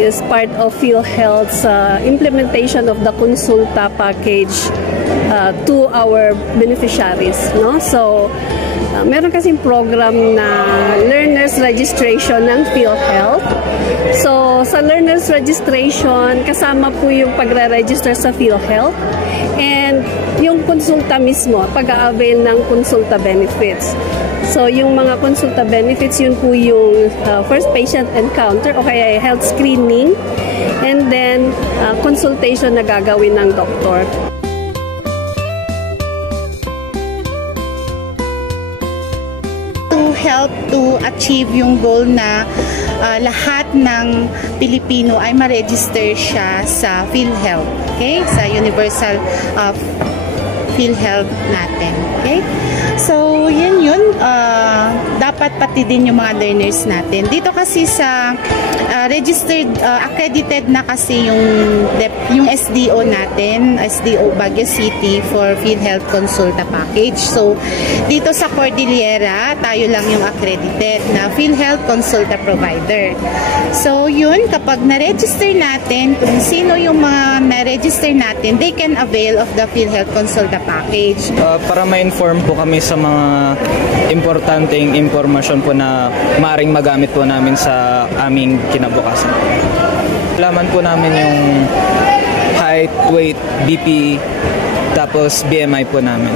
is part of PhilHealth's implementation of the Consulta package to our beneficiaries, no? So meron kasing program na learners registration ng PhilHealth. So sa learners registration, kasama po yung pagre-register sa PhilHealth and yung konsulta mismo, pag-a-avail ng konsulta benefits. So yung mga konsulta benefits, yun po yung first patient encounter o kaya health screening and then consultation na gagawin ng doktor. Help to achieve yung goal na lahat ng Pilipino ay ma-register siya sa PhilHealth, okay? Sa universal PhilHealth natin, okay? So, yun. Dapat pati din yung mga learners natin. Dito kasi sa registered, accredited na kasi yung SDO natin, SDO Baguio City for PhilHealth Consulta Package. So, dito sa Cordillera, tayo lang yung accredited na PhilHealth Consulta Provider. So, yun, kapag na-register natin, kung sino yung mga na-register natin, they can avail of the PhilHealth Consulta Package. Para ma-inform po kami sa mga importanteng impormasyon po na maaaring magamit po namin sa aming kinabukasan. Alaman po namin yung height, weight, BP, tapos BMI po namin.